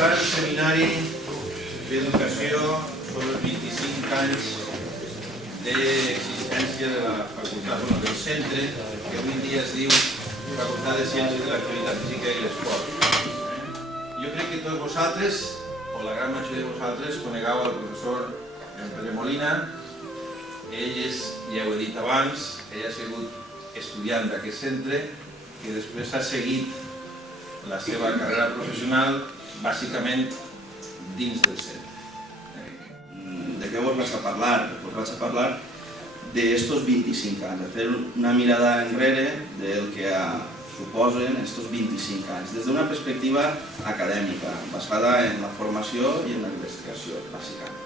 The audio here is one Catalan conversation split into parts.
començar el seminari d'educació sobre els 25 anys d'existència de la facultat, del centre, que avui en dia es diu Facultat de Ciències de l'Activitat Física i l'Esport. Jo crec que tots vosaltres, o la gran majoria de vosaltres, conegueu el professor Pedro Molina. Ell és, ja ho he dit abans, ell ha sigut estudiant d'aquest centre, que després ha seguit la seva carrera professional bàsicament dins del centre. ¿De qué os vas a hablar? Os vas a hablar de estos 25 anys, hacer una mirada enrere del que suposen estos 25 anys, des d'una perspectiva acadèmica, basada en la formació i en la investigació, bàsicament.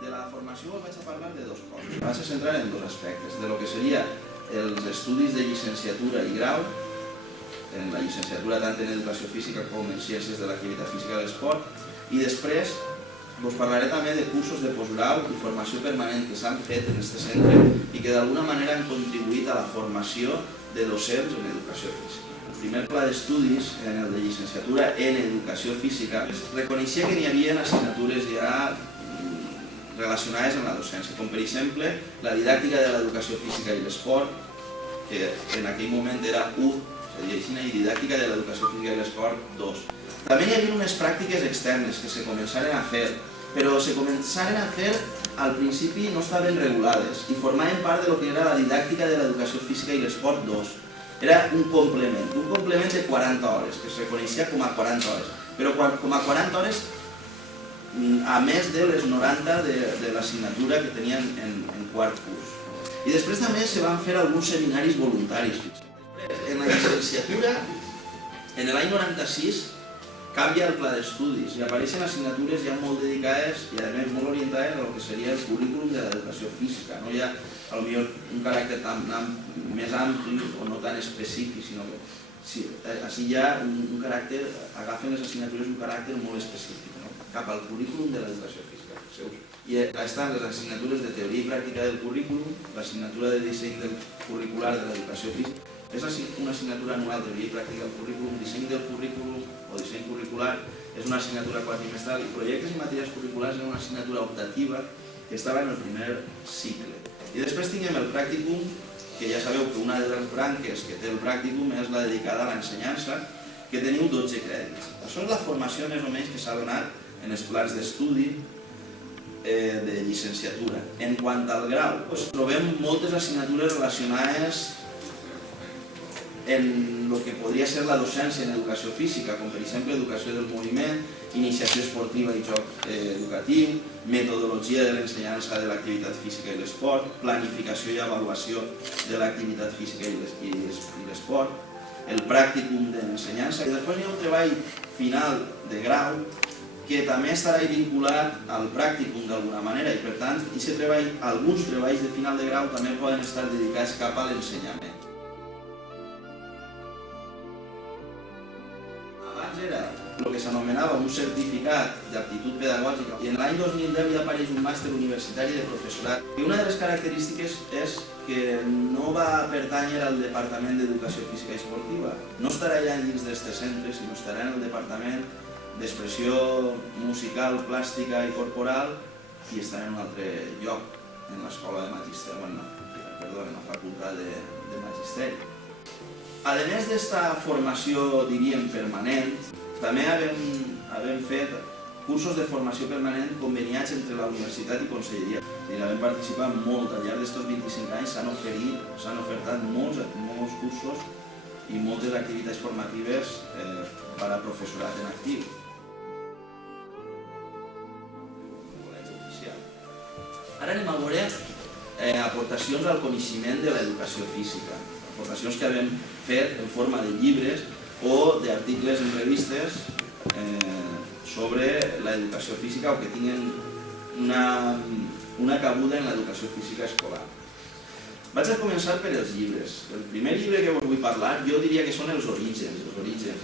De la formació us vaig a parlar de dues coses. Em vaig a centrar en dos aspectes, de lo que seria els estudis de llicenciatura i grau, en la llicenciatura tant en Educació Física com en Ciències de l'Activitat Física i l'Esport, i després us parlaré també de cursos de postgrau i formació permanent que s'han fet en aquest centre i que d'alguna manera han contribuït a la formació de docents en Educació Física. El primer pla d'estudis, en el de llicenciatura en Educació Física, reconeixia que n'hi havia assignatures ja relacionades amb la docència, com per exemple la didàctica de l'educació física i l'esport, que en aquell moment era 1, i didàctica de l'educació física i l'esport 2. També hi havia unes pràctiques externes que se començaren a fer, però se començaren a fer al principi no estaven regulades i formaven part de lo que era la didàctica de l'educació física i l'esport 2. Era un complement de 40 hores, que es reconeixia com a 40 hores, però com a 40 hores a més de les 90 de l'assignatura que tenien en quart curs. I després també se van fer alguns seminaris voluntaris. En la llicenciatura, en l'any 96, canvia el pla d'estudis i apareixen assignatures ja molt dedicades i a més molt orientades a lo que seria el currículum de l'educació física. No hi ha potser un caràcter més ampli o no tan específic, sinó que així hi ha un caràcter, agafen les assignatures un caràcter molt específic cap al currículum de l'educació física. I estan les assignatures de teoria i pràctica del currículum, l'assignatura de disseny curricular de l'educació física, és una assignatura anual de teoria i pràctica del currículum, disseny del currículum o disseny curricular, és una assignatura quadrimestral i projectes i matèries curriculars és una assignatura optativa que estava en el primer cicle. I després tinguem el pràcticum, que ja sabeu que una de les branques que té el pràcticum és la dedicada a l'ensenyança, que teniu 12 crèdits. Això és la formació més o menys que s'ha donat en els plans d'estudi de llicenciatura. En quant al grau, trobem moltes assignatures relacionades en el que podria ser la docència en educació física, com per exemple educació del moviment, iniciació esportiva i joc educatiu, metodologia de l'ensenyança de l'activitat física i l'esport, planificació i avaluació de l'activitat física i l'esport, el pràcticum de l'ensenyança, i després hi ha un treball final de grau que també estarà vinculat al pràcticum d'alguna manera i per tant alguns treballs de final de grau també poden estar dedicats cap a l'ensenyament. Abans era el que s'anomenava un certificat d'aptitud pedagògica i en l'any 2010 ja apareix un màster universitari de professorat. I una de les característiques és que no va pertànyer al Departament d'Educació Física i Esportiva. No estarà allà dins d'aquest centre, sinó estarà en el Departament d'Expressió Musical, Plàstica i Corporal i estarà en un altre lloc, en l'Escola de Magisteri, en la Facultat de Magisteri. A més d'esta formació, diríem, permanent, també havem fet cursos de formació permanent conveniats entre la universitat i conselleria. Vam participar molt, al llarg d'aquests 25 anys s'han ofertat molts cursos i moltes activitats formatives per a professorat en actiu. Ara anem a veure aportacions al coneixement de l'educació física, aportacions que hem fet en forma de llibres o d'articles en revistes sobre l'educació física o que tinguin una cabuda en l'educació física escolar. Vaig a començar per els llibres. El primer llibre que us vull parlar jo diria que són els orígens.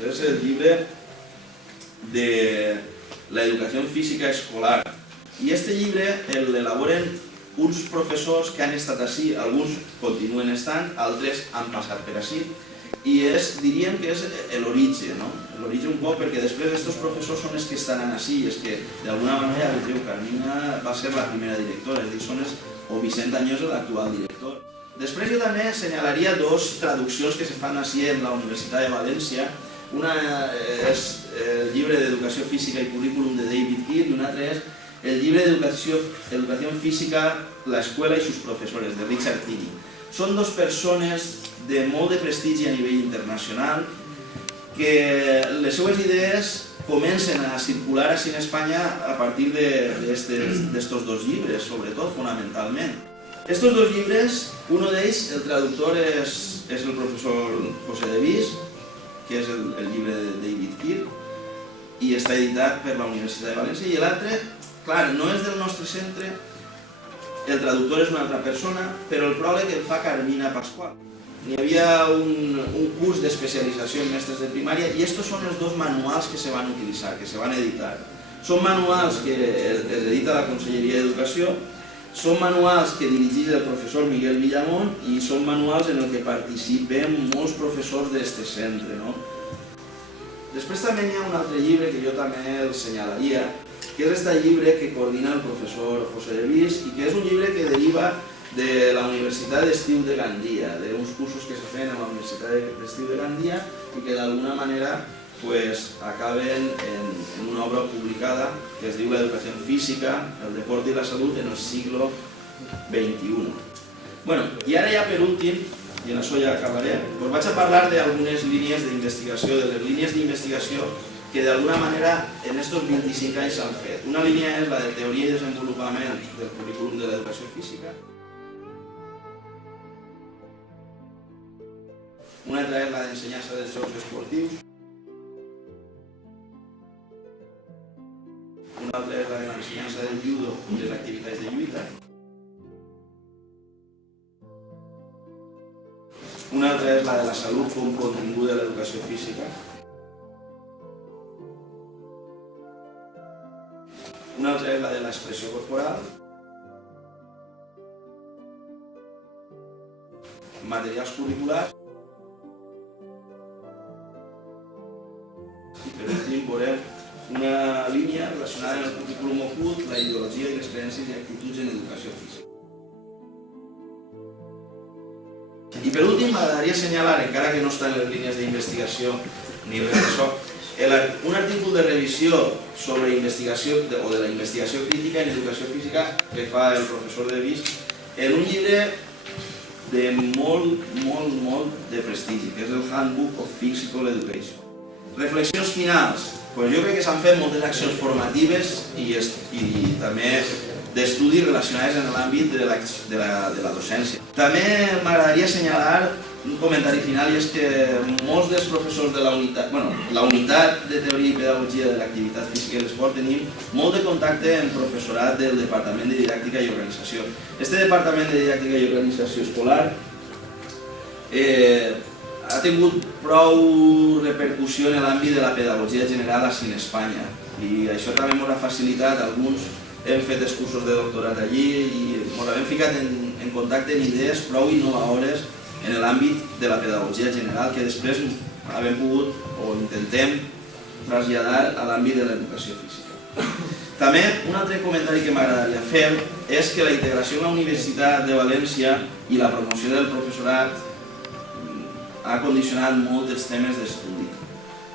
És el llibre de l'educació física escolar. I aquest llibre l'elaboren uns professors que han estat així, alguns continuen estant, altres han passat per així, i diríem que és l'origen, no? L'origen un poc perquè després aquests professors són els que estan així, és que d'alguna manera, Carmina va ser la primera directora, és a dir, són o Vicent Añós l'actual director. Després jo també assenyalaria dos traduccions que se fan així en la Universitat de València. Una és el llibre d'Educació Física i Currículum de David Kidd i una altra és el llibre d'Educació Física, la escuela i sus profesores, de Richard Tini. Són dos persones de molt de prestigi a nivell internacional que les seues idees comencen a circular així en Espanya a partir d'estos dos llibres, sobretot, fonamentalment. Estos dos llibres, un d'ells, el traductor és el professor José de Vis, que és el llibre de David Kidd, i està editat per la Universitat de València, i l'altre, clar, no és del nostre centre, el traductor és una altra persona, però el pròleg el fa Carmina Pascual. Hi havia un curs d'especialització en mestres de primària i estos són els dos manuals que se van utilitzar, que se van editar. Són manuals que es edita la Conselleria d'Educació, són manuals que dirigeix el professor Miguel Villamón i són manuals en els que participen molts professors d'aquest centre. Després també hi ha un altre llibre que jo també el senyalaria, que és aquest llibre que coordina el professor José de Vis i que és un llibre que deriva de la Universitat d'Estiu de Gandia, d'uns cursos que se feien a la Universitat d'Estiu de Gandia i que d'alguna manera acaben en una obra publicada que es diu L'educació física, el deport i la salut en el siglo XXI. I ara ja per últim, i en això ja acabaré, vaig a parlar d'algunes línies d'investigació, de les línies d'investigació que d'alguna manera en aquests 25 anys s'han fet. Una línia és la de teoria i desenvolupament del currículum de l'educació física. Una altra és la d'ensenyança dels jocs esportius. Una altra és la de l'ensenyança del judo i les activitats de lluita. Una altra és la de la salut com contingut de l'educació física. Una altra és la de l'expressió corporal. Materials curriculars. I per últim veurem una línia relacionada amb el currículum ocult, la ideologia i les creences i actituds en educació física. I per últim m'agradaria assenyalar, encara que no està en les línies d'investigació ni res d'això, un article de revisió sobre investigació o de la investigació crítica en educació física que fa el professor de Vis en un llibre de molt de prestigi, que és el Handbook of Physical Education. Reflexions finals. Jo crec que s'han fet moltes accions formatives i també d'estudis relacionats en l'àmbit de la docència. També m'agradaria assenyalar un comentari final i és que molts dels professors de la unitat de teoria i pedagogia de l'activitat física i l'esport tenim molt de contacte amb professorat del Departament de Didàctica i Organització. Este Departament de Didàctica i Organització Escolar ha tingut prou repercussió en l'àmbit de la pedagogia general així en Espanya i això també ens ha facilitat, alguns hem fet els cursos de doctorat allí i ens hem ficat en contacte amb idees prou innovadores en l'àmbit de la pedagogia general que després hem pogut o intentem traslladar a l'àmbit de l'educació física. També un altre comentari que m'agradaria fer és que la integració en la Universitat de València i la promoció del professorat ha condicionat molt els temes d'estudi.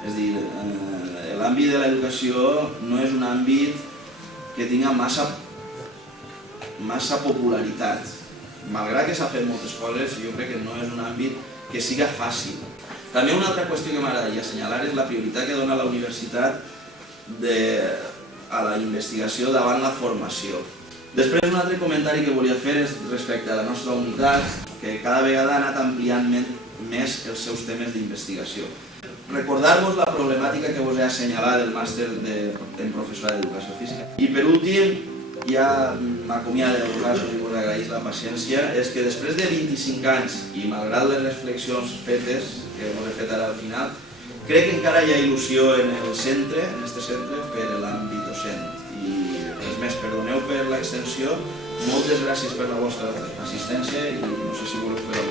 És a dir, l'àmbit de l'educació no és un àmbit que tinga massa popularitat. Malgrat que s'ha fet moltes coses, jo crec que no és un àmbit que siga fàcil. També una altra qüestió que m'agradaria assenyalar és la prioritat que dona la universitat a la investigació davant la formació. Després, un altre comentari que volia fer és respecte a la nostra unitat, que cada vegada ha anat ampliant més els seus temes d'investigació. Recordar-vos la problemàtica que us he assenyalat del màster en professorat d'educació física. I per últim, ja m'acomiado de vosaltres i us agraïs la paciència, és que després de 25 anys i malgrat les reflexions fetes, que us he fet ara al final, crec que encara hi ha il·lusió en el centre, en este centre, per l'àmbit docent. I res més, perdoneu per l'extensió, moltes gràcies per la vostra assistència i no sé si voleu fer alguna cosa.